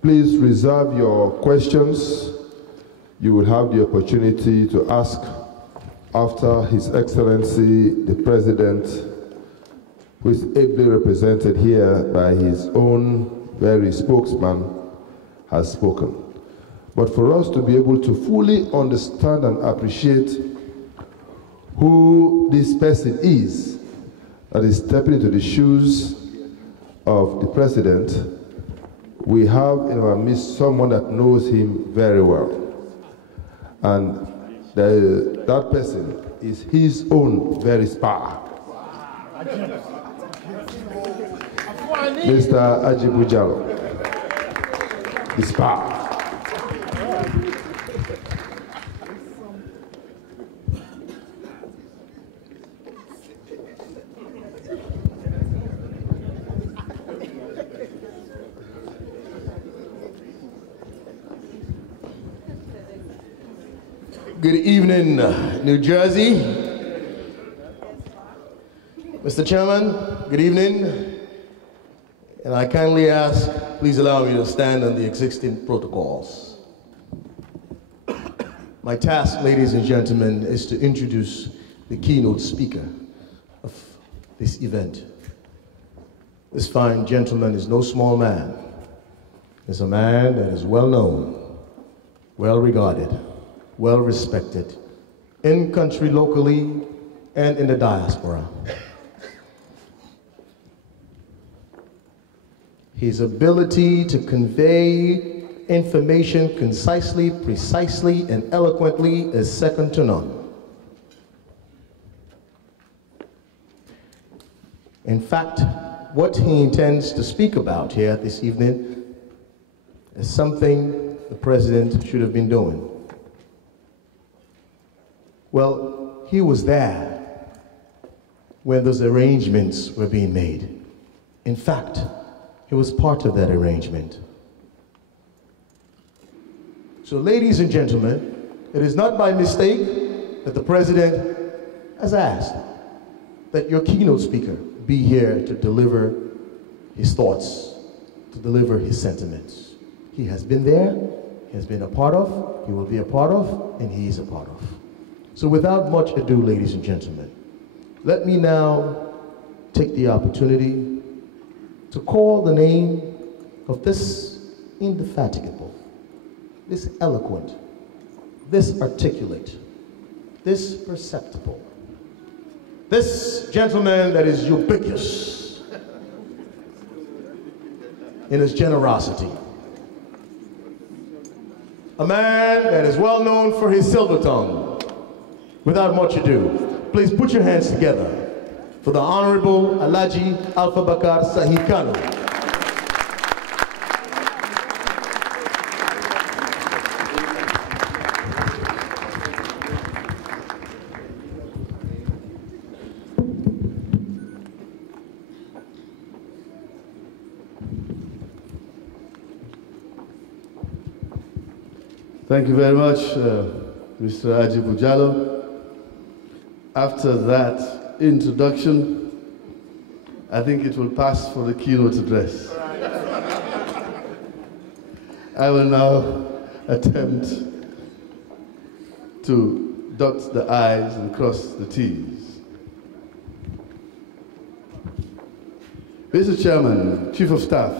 Please reserve your questions. You will have the opportunity to ask after His Excellency, the President, who is ably represented here by his own very spokesman, has spoken. But for us to be able to fully understand and appreciate who this person is that is stepping into the shoes of the President, we have in our midst someone that knows him very well. And that person is his own very spa. Mr. Ajibujalo, the spa. Good evening, New Jersey. Mr. Chairman, good evening. And I kindly ask, please allow me to stand on the existing protocols. My task, ladies and gentlemen, is to introduce the keynote speaker of this event. This fine gentleman is no small man. He's a man that is well known, well regarded, well respected, in country locally and in the diaspora. His ability to convey information concisely, precisely, and eloquently is second to none. In fact, what he intends to speak about here this evening is something the President should have been doing. Well, he was there when those arrangements were being made. In fact, he was part of that arrangement. So, ladies and gentlemen, it is not by mistake that the President has asked that your keynote speaker be here to deliver his thoughts, to deliver his sentiments. He has been there, he has been a part of, he will be a part of, and he is a part of. So without much ado, ladies and gentlemen, let me now take the opportunity to call the name of this indefatigable, this eloquent, this articulate, this perceptible, this gentleman that is ubiquitous in his generosity, a man that is well known for his silver tongue. Without much ado, please put your hands together for the Honorable Alhaji Alpha Bakar Sahib Kanu. Thank you very much, Mr. Ajibujalo. After that introduction, I think it will pass for the keynote address. I will now attempt to dot the I's and cross the T's. Mr. Chairman, Chief of Staff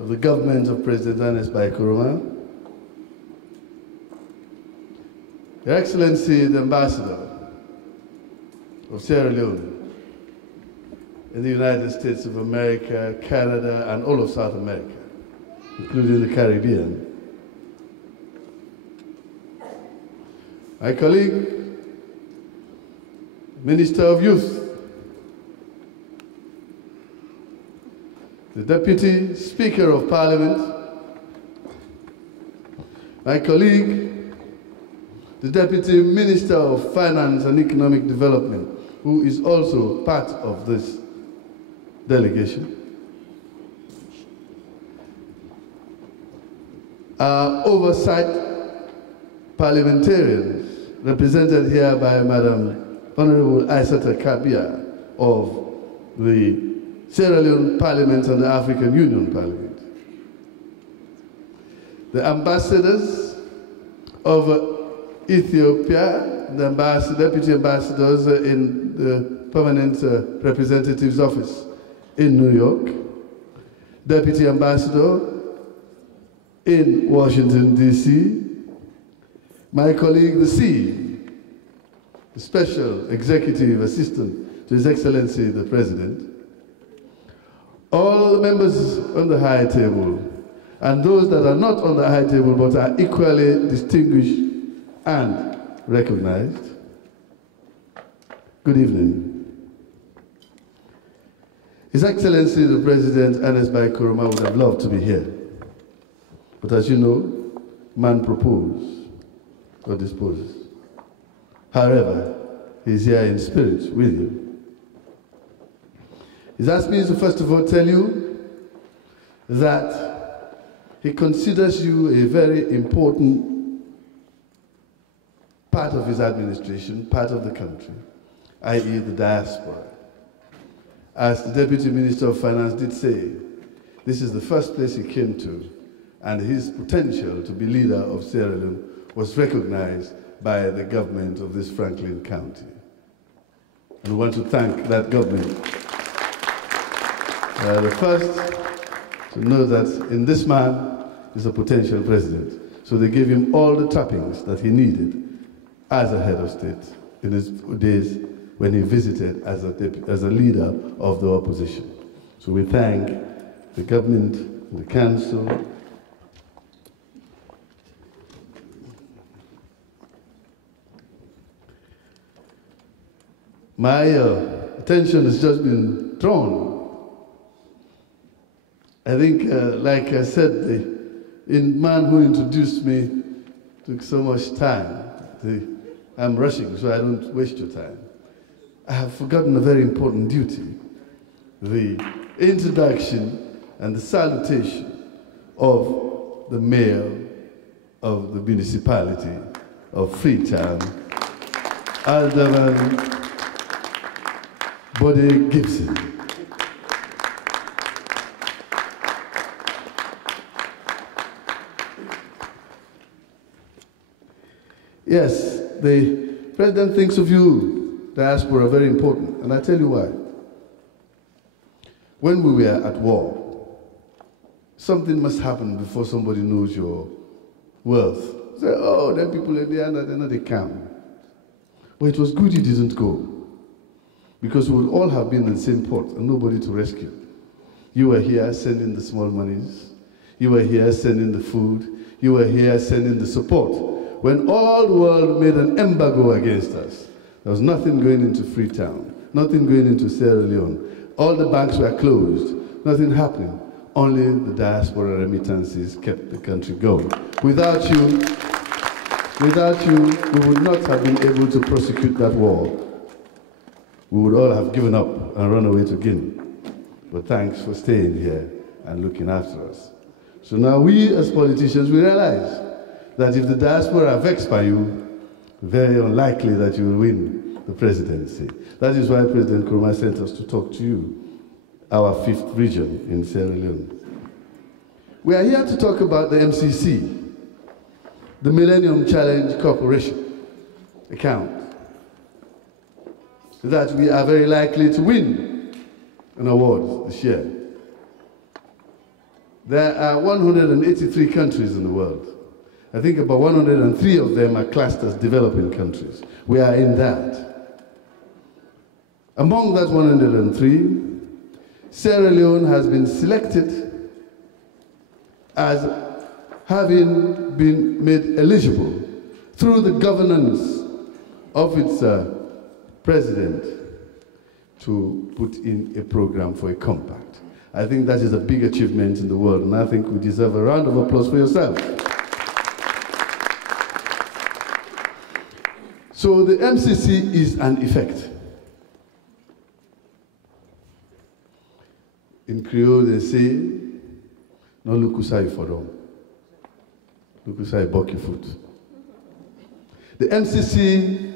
of the government of President Ernest Bai Koroma, Your Excellency, the Ambassador of Sierra Leone in the United States of America, Canada, and all of South America, including the Caribbean. My colleague, Minister of Youth, the Deputy Speaker of Parliament, my colleague, the Deputy Minister of Finance and Economic Development, who is also part of this delegation. Our oversight parliamentarians, represented here by Madam Honorable Aissata Kabia of the Sierra Leone Parliament and the African Union Parliament. the ambassadors of Ethiopia, the deputy ambassadors in the permanent representative's office in New York, deputy ambassador in Washington, D.C., my colleague, the C, the special executive assistant to His Excellency the President, all the members on the high table, and those that are not on the high table but are equally distinguished and recognized. Good evening. His Excellency the President, Ernest Bai Koroma, would have loved to be here. But as you know, man proposes, God disposes. However, he's here in spirit with you. He's asked me to first of all tell you that he considers you a very important part of his administration, part of the country, i.e. the diaspora. As the Deputy Minister of Finance did say, this is the first place he came to, and his potential to be leader of Sierra Leone was recognized by the government of this Franklin County. And we want to thank that government. The first to know that in this man is a potential president. So they gave him all the trappings that he needed as a head of state in his days when he visited as a leader of the opposition. So we thank the government, the council, my attention has just been drawn. I think, like I said, the man who introduced me took so much time. I'm rushing, so I don't waste your time. I have forgotten a very important duty, the introduction and the salutation of the mayor of the municipality of Freetown, Alderman Bode Gibson. Yes, the president thinks of you, diaspora, very important, and I tell you why. When we were at war, something must happen before somebody knows your worth. Say, oh, them people in there, they're not they come. Well, it was good you didn't go, because we would all have been in the same port and nobody to rescue. You were here sending the small monies. You were here sending the food. You were here sending the support. When all the world made an embargo against us, there was nothing going into Freetown, nothing going into Sierra Leone. All the banks were closed, nothing happening. Only the diaspora remittances kept the country going. Without you, we would not have been able to prosecute that war. We would all have given up and run away to Guinea. But thanks for staying here and looking after us. So now we as politicians, we realize that if the diaspora are vexed by you, very unlikely that you will win the presidency. That is why President Nkrumah sent us to talk to you, our 5th region in Sierra Leone. We are here to talk about the MCC, the Millennium Challenge Corporation account, that we are very likely to win an award this year. There are 183 countries in the world. I think about 103 of them are classed as developing countries. We are in that. Among that 103, Sierra Leone has been selected as having been made eligible through the governance of its president to put in a program for a compact. I think that is a big achievement in the world, and I think we deserve a round of applause for yourself. So the MCC is an effect. In Creole, they say, no lukusai for them. Lukusai buck your foot. The MCC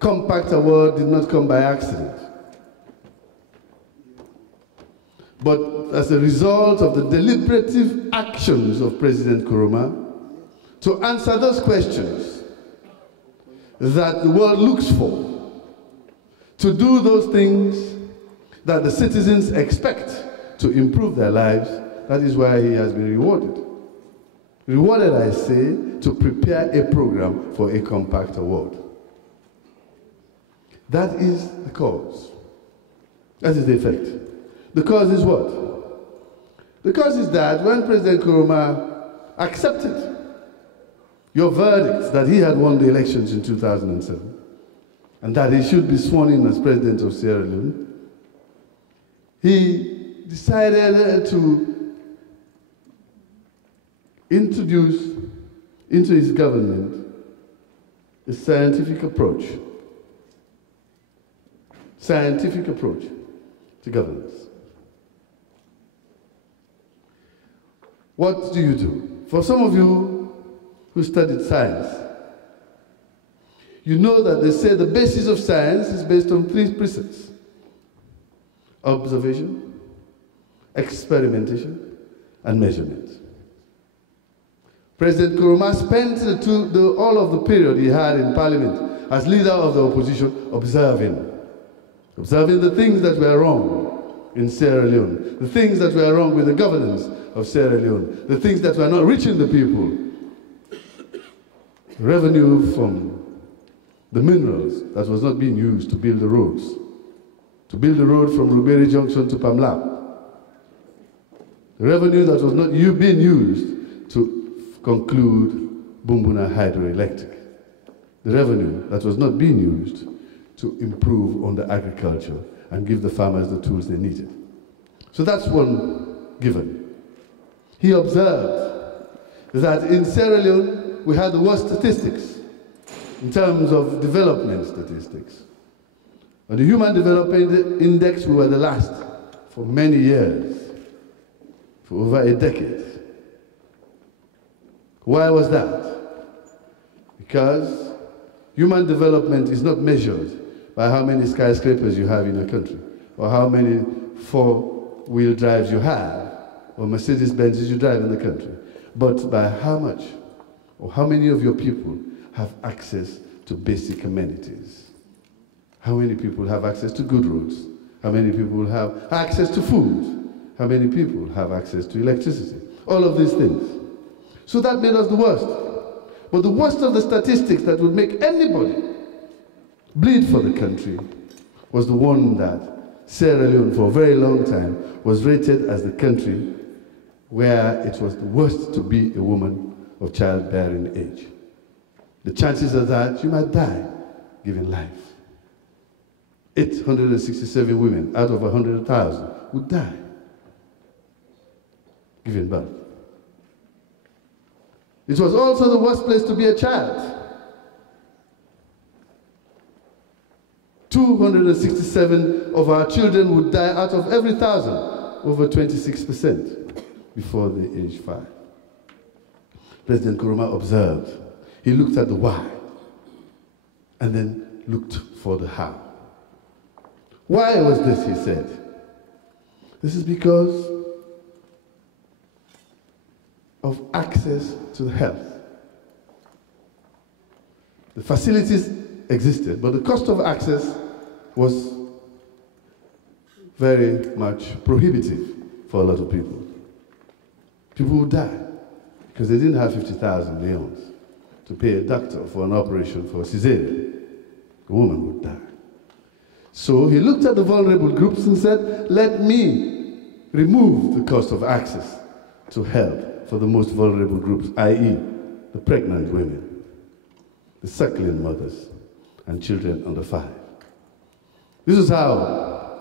Compact Award did not come by accident. but as a result of the deliberative actions of President Nkrumah to answer those questions that the world looks for, to do those things that the citizens expect to improve their lives. That is why he has been rewarded. Rewarded, I say, to prepare a program for a compacter world. That is the cause. That is the effect. The cause is what? The cause is that when President Nkrumah accepted your verdicts that he had won the elections in 2007 and that he should be sworn in as president of Sierra Leone, he decided to introduce into his government a scientific approach to governance. What do you do? For some of you who studied science, you know that they say the basis of science is based on 3 precepts: observation, experimentation, and measurement. President Nkrumah spent all of the period he had in parliament as leader of the opposition observing the things that were wrong in Sierra Leone, the things that were wrong with the governance of Sierra Leone, the things that were not reaching the people. Revenue from the minerals that was not being used to build the roads, to build the road from Ruberi Junction to Pamlap. The revenue that was not being used to conclude Bumbuna Hydroelectric. The revenue that was not being used to improve on the agriculture and give the farmers the tools they needed. So that's one given. He observed that in Sierra Leone, we had the worst statistics in terms of development statistics. On the Human Development Index, we were the last for many years, for over a decade. Why was that? Because human development is not measured by how many skyscrapers you have in your country, or how many 4-wheel drives you have, or Mercedes-Benzes you drive in the country, but by how much or how many of your people have access to basic amenities. How many people have access to good roads? How many people have access to food? How many people have access to electricity? All of these things. So that made us the worst. But the worst of the statistics that would make anybody bleed for the country was the one that Sierra Leone for a very long time was rated as the country where it was the worst to be a woman of childbearing age. The chances are that you might die giving life. 867 women out of 100,000 would die giving birth. It was also the worst place to be a child. 267 of our children would die out of every 1,000, over 26% before the age 5. President Nkrumah observed. He looked at the why and then looked for the how. Why was this, he said? This is because of access to the health. The facilities existed, but the cost of access was very much prohibitive for a lot of people. People would die because they didn't have 50,000 leones to pay a doctor for an operation for a cesarean. The woman would die. So he looked at the vulnerable groups and said, let me remove the cost of access to health for the most vulnerable groups, i.e. the pregnant women, the suckling mothers, and children under 5. This is how,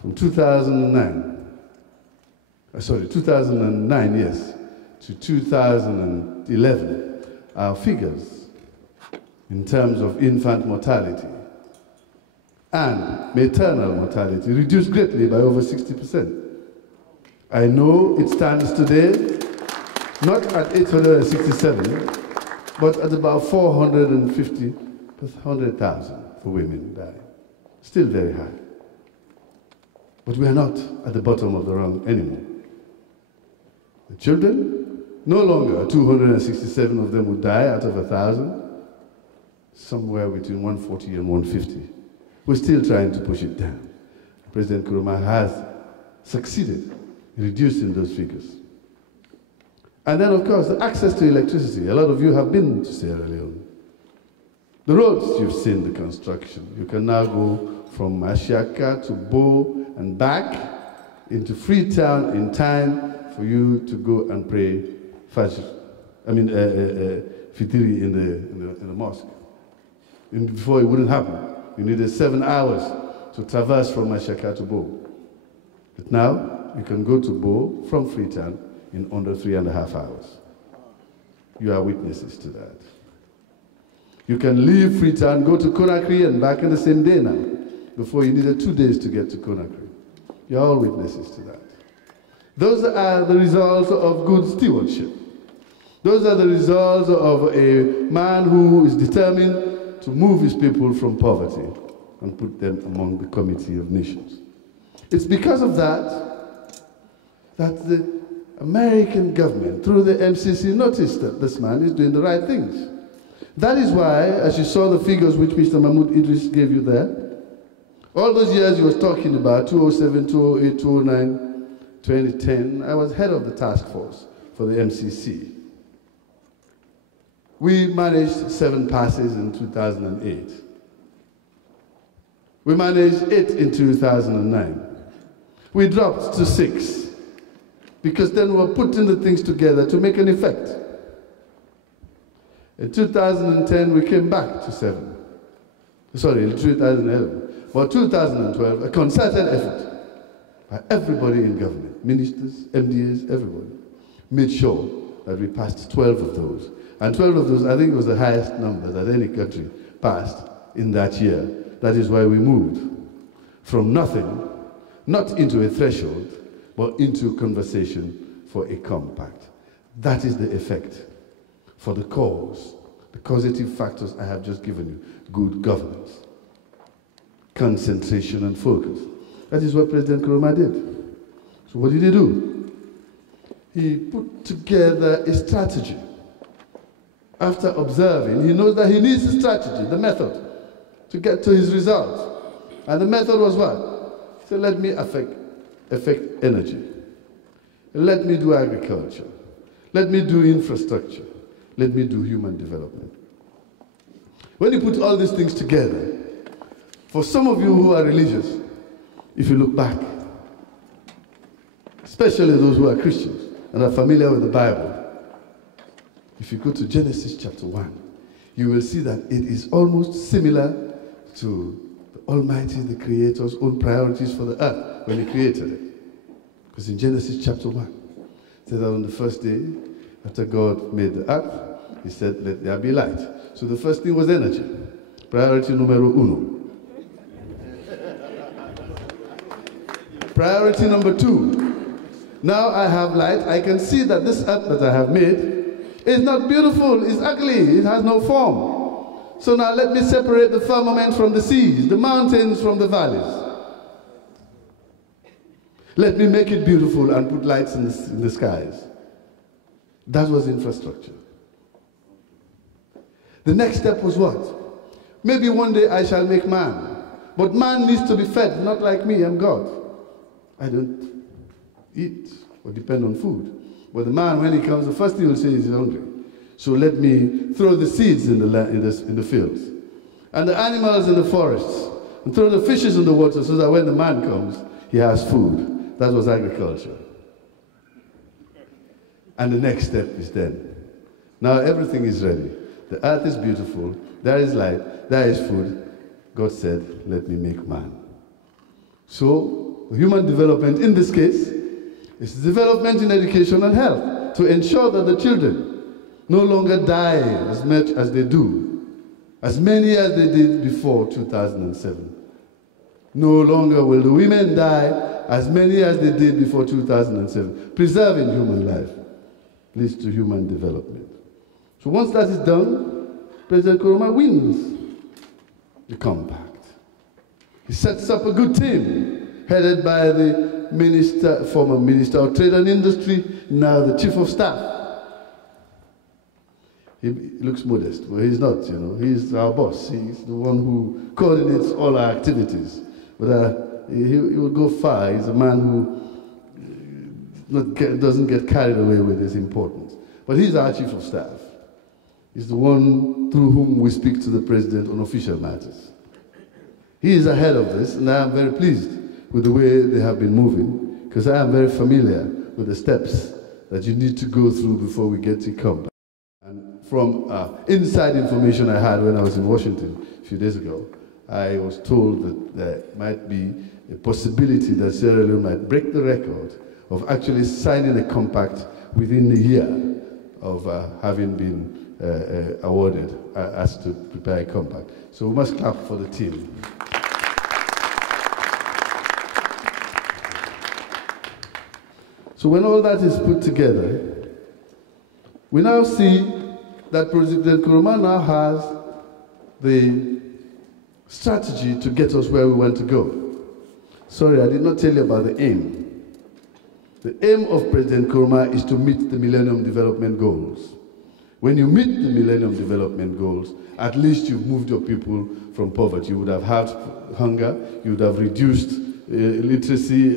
from 2009, yes, to 2011, our figures in terms of infant mortality and maternal mortality reduced greatly by over 60%. I know it stands today not at 867, but at about 450 per 100,000 for women dying. Still very high. But we are not at the bottom of the rung anymore. The children, no longer 267 of them would die out of 1,000, somewhere between 140 and 150. We're still trying to push it down. President Nkrumah has succeeded in reducing those figures. And then, of course, the access to electricity. A lot of you have been to Sierra Leone. The roads, you've seen the construction. You can now go from Ashaka to Bo and back into Freetown in time for you to go and pray Fitri in the mosque. And before it wouldn't happen. You needed 7 hours to traverse from Ashaka to Bo. But now, you can go to Bo from Freetown in under 3.5 hours. You are witnesses to that. You can leave Freetown, go to Conakry and back in the same day now. Before you needed 2 days to get to Conakry. You are all witnesses to that. Those are the results of good stewardship. Those are the results of a man who is determined to move his people from poverty and put them among the committee of nations. It's because of that that the American government, through the MCC, noticed that this man is doing the right things. That is why, as you saw the figures which Mr. Mahmoud Idris gave you there, all those years he was talking about, 2007, 2008, 2009, 2010, I was head of the task force for the MCC. We managed 7 passes in 2008. We managed 8 in 2009. We dropped to 6, because then we were putting the things together to make an effect. In 2010, we came back to 7. Sorry, in 2011. But 2012, a concerted effort by everybody in government, ministers, MDAs, everybody, made sure that we passed 12 of those. And 12 of those, I think, was the highest number that any country passed in that year. That is why we moved from nothing, not into a threshold, but into conversation for a compact. That is the effect for the cause, the causative factors I have just given you. Good governance, concentration and focus. That is what President Nkrumah did. So what did he do? He put together a strategy. After observing, he knows that he needs a strategy, the method, to get to his result. And the method was what? He said, let me affect energy. Let me do agriculture. Let me do infrastructure. Let me do human development. When you put all these things together, for some of you who are religious, if you look back, especially those who are Christians and are familiar with the Bible, if you go to Genesis chapter 1, you will see that it is almost similar to the Almighty, the Creator's own priorities for the earth when He created it. Because in Genesis chapter 1, it says that on the first day, after God made the earth, He said, let there be light. So the first thing was energy. Priority numero uno. Priority number 2. Now I have light. I can see that this earth that I have made is not beautiful. It's ugly. It has no form. So now let me separate the firmament from the seas, the mountains from the valleys. Let me make it beautiful and put lights in the skies. That was infrastructure. The next step was what? Maybe one day I shall make man. But man needs to be fed, not like me, I'm God. I don't eat or depend on food. But the man, when he comes, the first thing he'll say is he's hungry. So let me throw the seeds in the fields, and the animals in the forests, and throw the fishes in the water so that when the man comes, he has food. That was agriculture. And the next step is then. Now everything is ready. The earth is beautiful. There is light. There is food. God said, let me make man. So human development in this case is development in education and health to ensure that the children no longer die as much as they do, as many as they did before 2007. No longer will the women die as many as they did before 2007. Preserving human life leads to human development. So once that is done, President Nkrumah wins the compact. He sets up a good team headed by the former Minister of Trade and Industry, now the Chief of Staff. He looks modest, but he's not, you know. He's our boss. He's the one who coordinates all our activities. But he will go far. He's a man who doesn't get carried away with his importance. But he's our Chief of Staff. He's the one through whom we speak to the President on official matters. He is ahead of this, and I am very pleased with the way they have been moving, because I am very familiar with the steps that you need to go through before we get to compact. And from inside information I had when I was in Washington a few days ago, I was told that there might be a possibility that Sierra Leone might break the record of actually signing a compact within a year of having been awarded as to prepare a compact. So we must clap for the team. So when all that is put together, we now see that President Nkrumah now has the strategy to get us where we want to go. Sorry, I did not tell you about the aim. The aim of President Nkrumah is to meet the Millennium Development Goals. When you meet the Millennium Development Goals, at least you've moved your people from poverty. You would have had hunger, you would have reduced illiteracy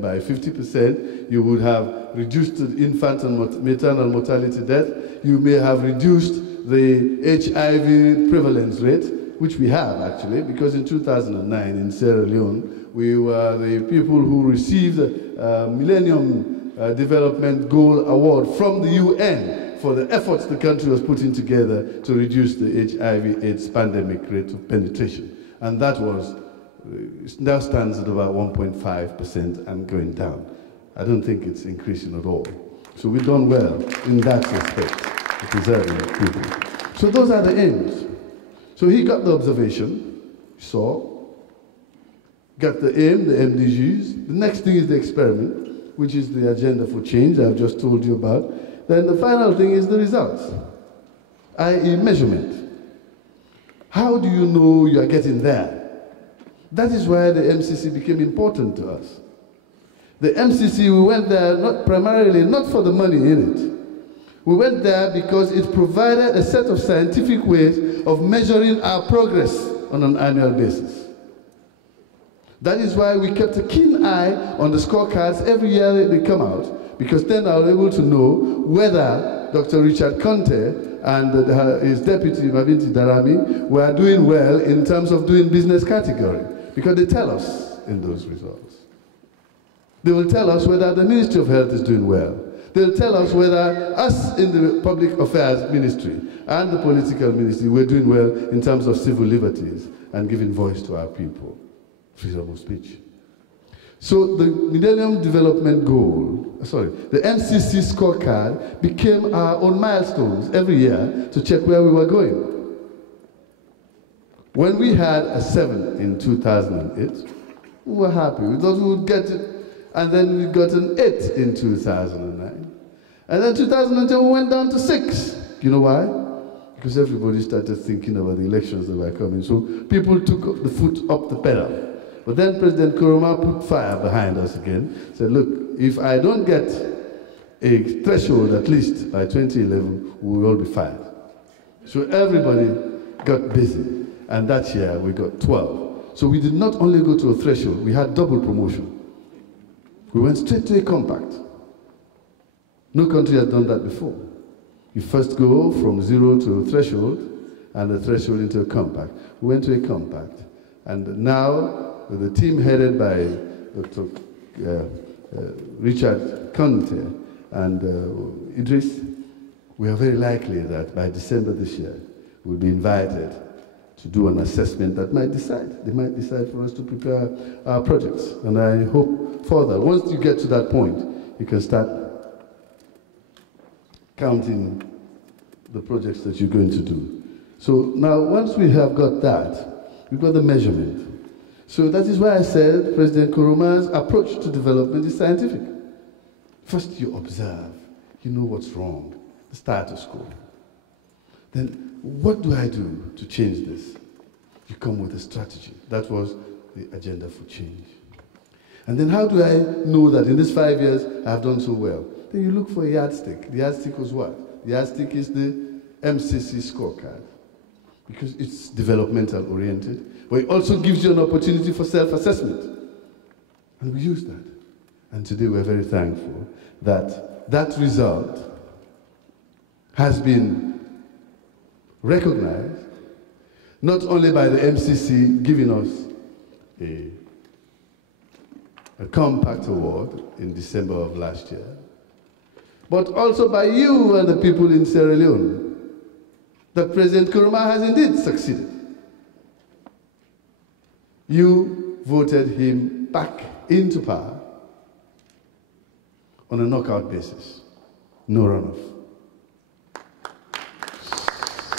by 50%, you would have reduced the infant and maternal mortality death, you may have reduced the HIV prevalence rate, which we have actually, because in 2009 in Sierra Leone, we were the people who received the Millennium Development Goal Award from the UN for the efforts the country was putting together to reduce the HIV/AIDS pandemic rate of penetration. And that was, it now stands at about 1.5% and going down. I don't think it's increasing at all. So we've done well in that respect, preserving people. So those are the aims. So he got the observation, saw, got the aim, the MDGs. The next thing is the experiment, which is the agenda for change I've just told you about. Then the final thing is the results, i.e. measurement. How do you know you are getting there? That is why the MCC became important to us. The MCC, we went there primarily not for the money in it. We went there because it provided a set of scientific ways of measuring our progress on an annual basis. That is why we kept a keen eye on the scorecards every year they come out, because then I was able to know whether Dr. Richard Conte and his deputy, Mabinti Darami, were doing well in terms of doing business category, because they tell us in those results. They will tell us whether the Ministry of Health is doing well. They'll tell us whether us in the Public Affairs Ministry and the Political Ministry, we're doing well in terms of civil liberties and giving voice to our people, freedom of speech. So the Millennium Development Goal, the MCC scorecard became our own milestones every year to check where we were going. When we had a 7 in 2008, we were happy. We thought we would get it. And then we got an 8 in 2009. And then 2010 we went down to 6. You know why? Because everybody started thinking about the elections that were coming. So people took the foot off the pedal. But then President Nkrumah put fire behind us again. Said, look, if I don't get a threshold at least by 2011, we will all be fired. So everybody got busy. And that year we got 12. So we did not only go to a threshold, we had double promotion. We went straight to a compact. No country has done that before. You first go from 0 to a threshold, and the threshold into a compact. We went to a compact. And now, with the team headed by Dr. Richard Conte and Idris, we are very likely that by December this year, we'll be invited to do an assessment that might decide. They might decide for us to prepare our projects. And I hope further, once you get to that point, you can start counting the projects that you're going to do. So now, once we have got that, we've got the measurement. So that is why I said President Nkrumah's approach to development is scientific. First you observe, you know what's wrong, the status quo. Then what do I do to change this? You come with a strategy. That was the agenda for change. And then how do I know that in these 5 years I have done so well? Then you look for a yardstick. The yardstick was what? The yardstick is the MCC scorecard, because it's developmental oriented, but it also gives you an opportunity for self-assessment. And we use that. And today we're very thankful that that result has been recognized not only by the MCC giving us a Compact Award in December of last year, but also by you and the people in Sierra Leone, that President Nkrumah has indeed succeeded. You voted him back into power on a knockout basis, no runoff.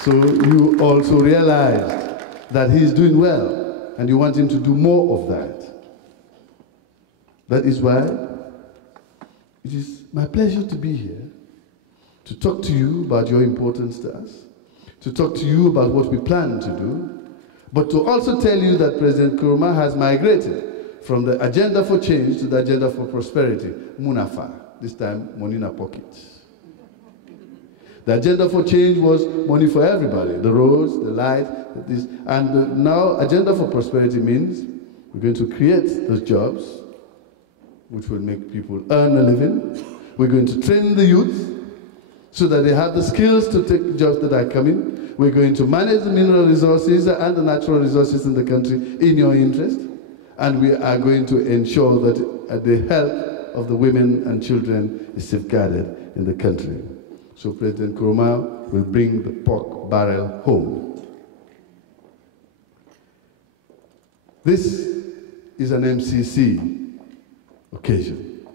So you also realized that he's doing well, and you want him to do more of that. That is why it is my pleasure to be here, to talk to you about your importance to us, to talk to you about what we plan to do, but to also tell you that President Nkrumah has migrated from the agenda for change to the agenda for prosperity, Munafa, this time money in our pockets. The agenda for change was money for everybody, the roads, the light, this, and now agenda for prosperity means we're going to create those jobs which will make people earn a living. We're going to train the youth so that they have the skills to take the jobs that are coming. We're going to manage the mineral resources and the natural resources in the country in your interest. And we are going to ensure that the health of the women and children is safeguarded in the country. So President Nkrumah will bring the pork barrel home. This is an MCC occasion.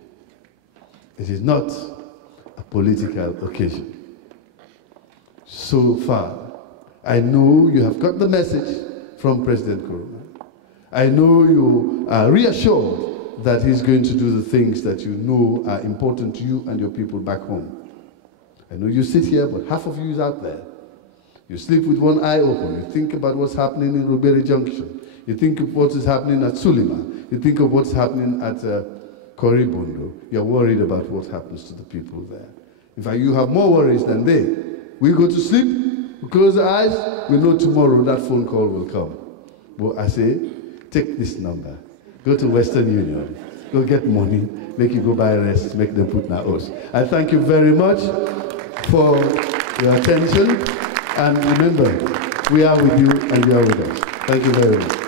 It is not a political occasion. So far, I know you have got the message from President Nkrumah. I know you are reassured that he's going to do the things that you know are important to you and your people back home. I know you sit here, but half of you is out there. You sleep with one eye open. You think about what's happening in Ruberi Junction. You think of what is happening at Sulima. You think of what's happening at Koribondo. You're worried about what happens to the people there. In fact, you have more worries than they. We go to sleep, we close our eyes, we know tomorrow that phone call will come. But I say, take this number. Go to Western Union. Go get money. Make you go buy rest. Make them put na os. I thank you very much for your attention. And remember, we are with you and you are with us. Thank you very much.